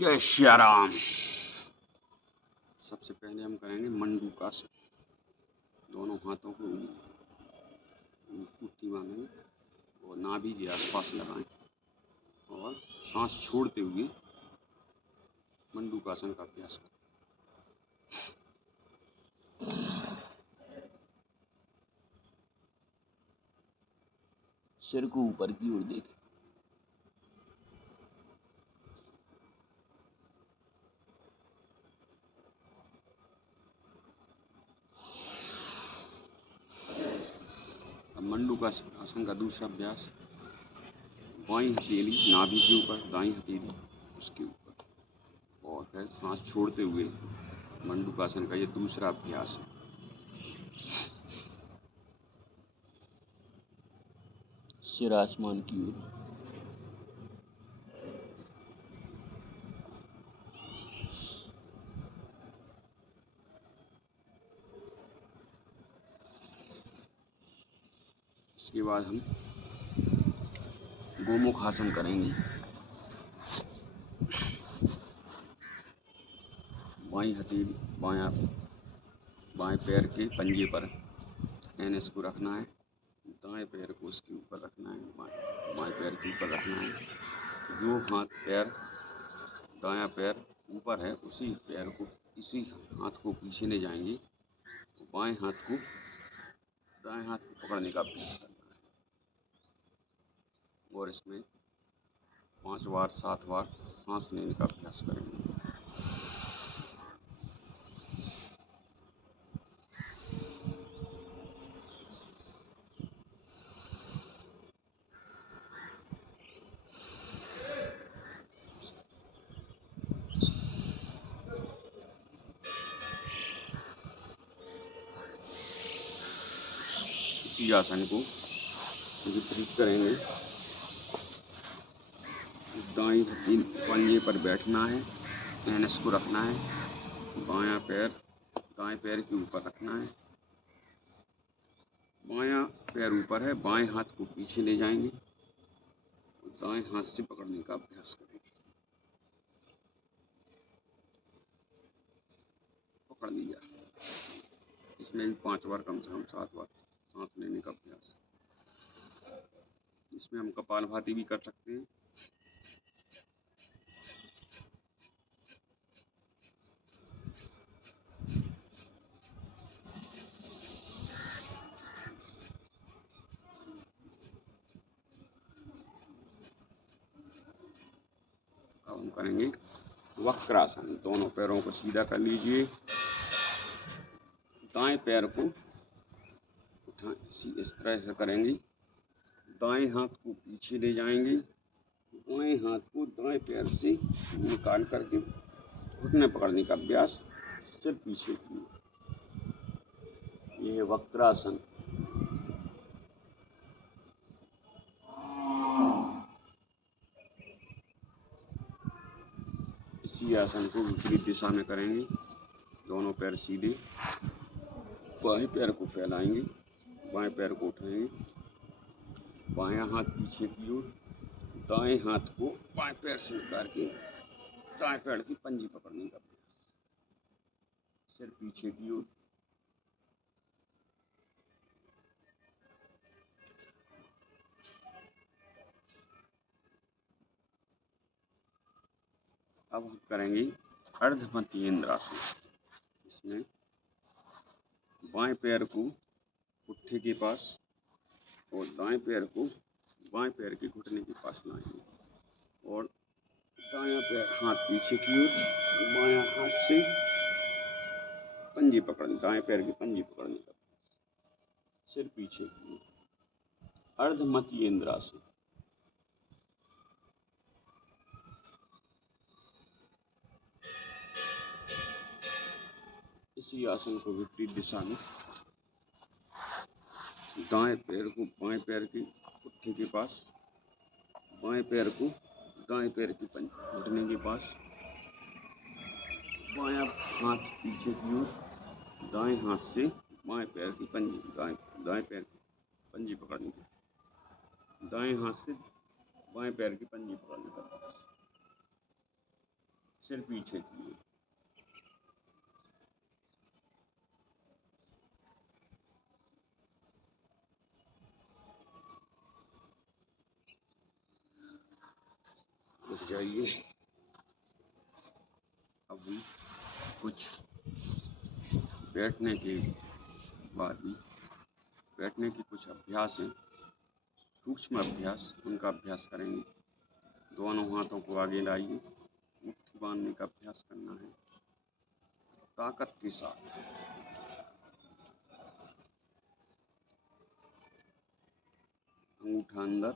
जय श्री राम। सबसे पहले हम करेंगे मंडूकासन। दोनों हाथों को मुट्ठी बांधेंगे और नाभि के आसपास लगाएं और सांस छोड़ते हुए मंडूकासन का अभ्यास करें। सिर को ऊपर की ओर देखें। अब मंडूकासन का दूसरा अभ्यास, बाईं हथेली नाभि के ऊपर, दाईं हथेली उसके ऊपर, और फिर सांस छोड़ते हुए मंडूकासन का ये दूसरा अभ्यास है। सिर आसमान की ओर। इसके बाद हम गोमुखासन करेंगे। बाईं हथेली बाएं पैर के पंजे पर एनएस को रखना है, दाएं पैर को उसके ऊपर रखना है, बाएं पैर के ऊपर रखना है। जो दायां पैर ऊपर है उसी हाथ को पीछे ले जाएंगे, बाएं हाथ को दाएं हाथ को पकड़ने का अभ्यास करना है और इसमें 5 बार 7 बार सांस लेने का अभ्यास करेंगे। इसी आसन को विपरीत करेंगे। दाईं हथेली पंजे पर बैठना है, एनएस को रखना है, बायां पैर दाएं पैर के ऊपर रखना है, बायां पैर ऊपर है, बाएं हाथ को पीछे ले जाएंगे और दाएं हाथ से पकड़ने का अभ्यास करेंगे। पकड़ लिया। इसमें भी 5 बार कम से कम 7 बार सांस लेने का अभ्यास। इसमें हम कपालभाति भी कर सकते हैं। अब हम करेंगे वक्रासन। दोनों पैरों को सीधा कर लीजिए, दाएं पैर को इस तरह से करेंगे, दाएं हाथ को पीछे ले जाएंगे, बाएं हाथ को दाएं पैर से निकाल करके घुटने पकड़ने का अभ्यास। सिर पीछे की। यह है वक्रासन। इसी आसन को विपरीत दिशा में करेंगे। दोनों पैर सीधे, बाएं पैर को फैलाएंगे, बाएं पैर को उठाएंगे, बायां हाथ पीछे की ओर, दाएं हाथ को बाएं पैर से निकाल के दाएं पैर की पंजी पकड़ने का अभ्यास। सिर पीछे की ओर। अब हम करेंगे अर्धमध्य-इंद्रासन। इसमें बाएं पैर को पुट्ठे के पास और दाएं पैर को बाएं पैर के घुटने के पास लाएंगे और दायां पैर हाथ पीछे की ओर, बायां हाथ से पंजे पकड़ने, दाएं पैर की पंजे पकड़ने का। सिर पीछे की ओर। अर्धमध्य-इंद्रासन। इसी आसन को विपरीत दिशा में, दाएं पैर को बाएं पैर के पुट्ठे के पास, बाएं पैर को दाएं पैर की घुटने के पास, बायां हाथ पीछे की ओर, दाएं हाथ से बाएं पैर की दाएं पैर की पंजी पकड़ने की, दाएं हाथ से बाएं पैर की पंजी पकड़ने का। सिर पीछे किए। रुक जाइए। अभी कुछ बैठने के बाद भी बैठने के कुछ अभ्यास हैं, सूक्ष्म अभ्यास, उनका अभ्यास करेंगे। दोनों हाथों को आगे लाइए, मुट्ठी बांधने का अभ्यास करना है ताकत के साथ। अंगूठा अंदर,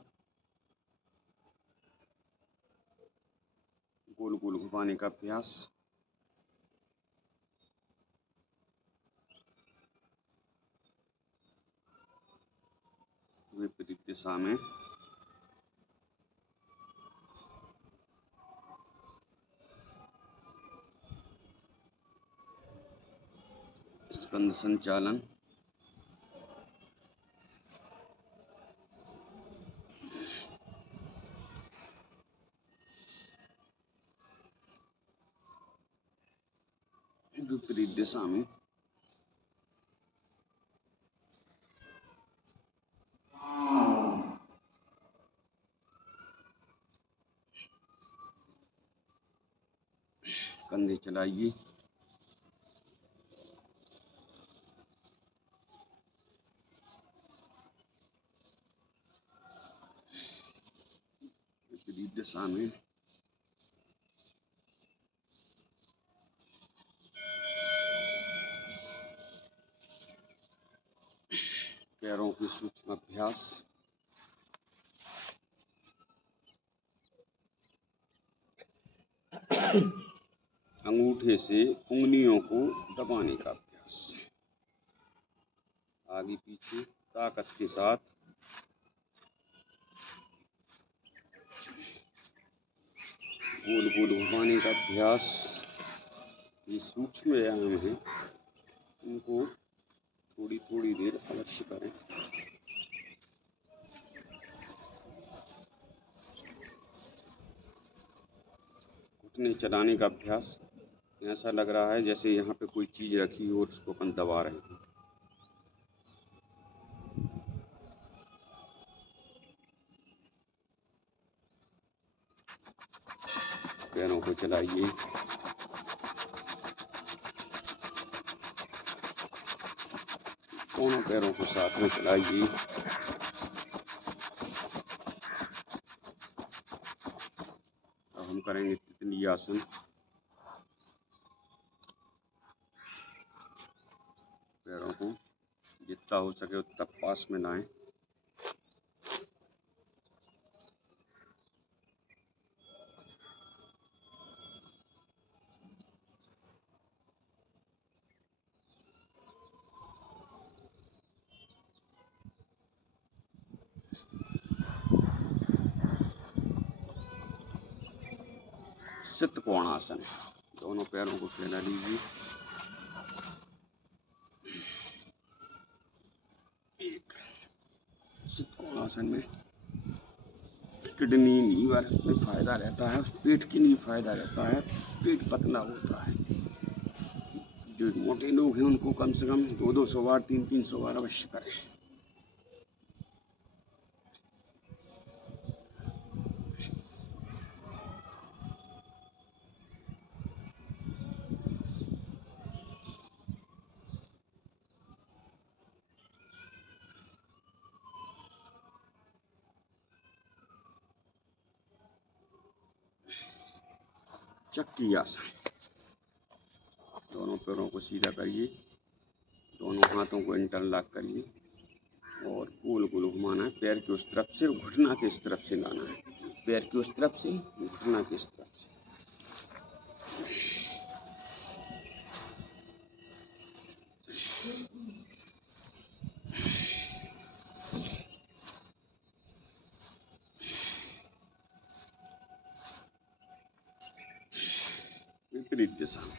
गोल गोल घुमाने का अभ्यास। विपरीत दिशा में स्कंद संचालन। विपरीत दिशा में कंधे चलाइए। विपरीत दिशा में पैरों के सूक्ष्म अभ्यास। अंगूठे से उंगलियों को दबाने का अभ्यास, आगे पीछे ताकत के साथ। गोल गोल घुमाने का अभ्यास। ये सूक्ष्म व्यायाम है, इनको थोड़ी थोड़ी देर अवश्य करें। घुटने चलाने का अभ्यास। ऐसा लग रहा है जैसे यहाँ पे कोई चीज रखी हो और उसको अपन दबा रहे हैं। पैरों को चलाइए। दोनों पैरों को साथ में चलाइए। अब हम करेंगे तितली आसन। पैरों को जितना हो सके उतना पास में लाएं। शीतकोणासन। दोनों पैरों को फैला लीजिए। एक शीतकोणासन में किडनी लीवर में फायदा रहता है, पेट के लिए फायदा रहता है, पेट पतला होता है। जो मोटे लोग हैं उनको कम से कम 200 बार 300 बार अवश्य करें। चक्की आसन। दोनों पैरों को सीधा करिए, दोनों हाथों को इंटरलॉक करिए और गोल गोल घुमाना है। पैर की उस तरफ से, घुटना की इस तरफ से लाना है। पैर की उस तरफ से, घुटना की इस तरफ से। विपरीत दिशा में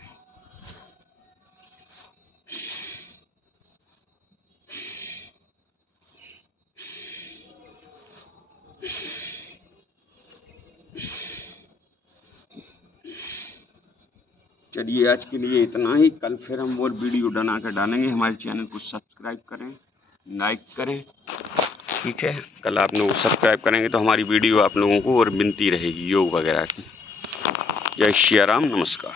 चलिए आज के लिए इतना ही। कल फिर हम और वीडियो बना कर डालेंगे। हमारे चैनल को सब्सक्राइब करें, लाइक करें, ठीक है। कल आप लोग सब्सक्राइब करेंगे तो हमारी वीडियो आप लोगों को और मिलती रहेगी योग वगैरह की। जय श्री राम, नमस्कार।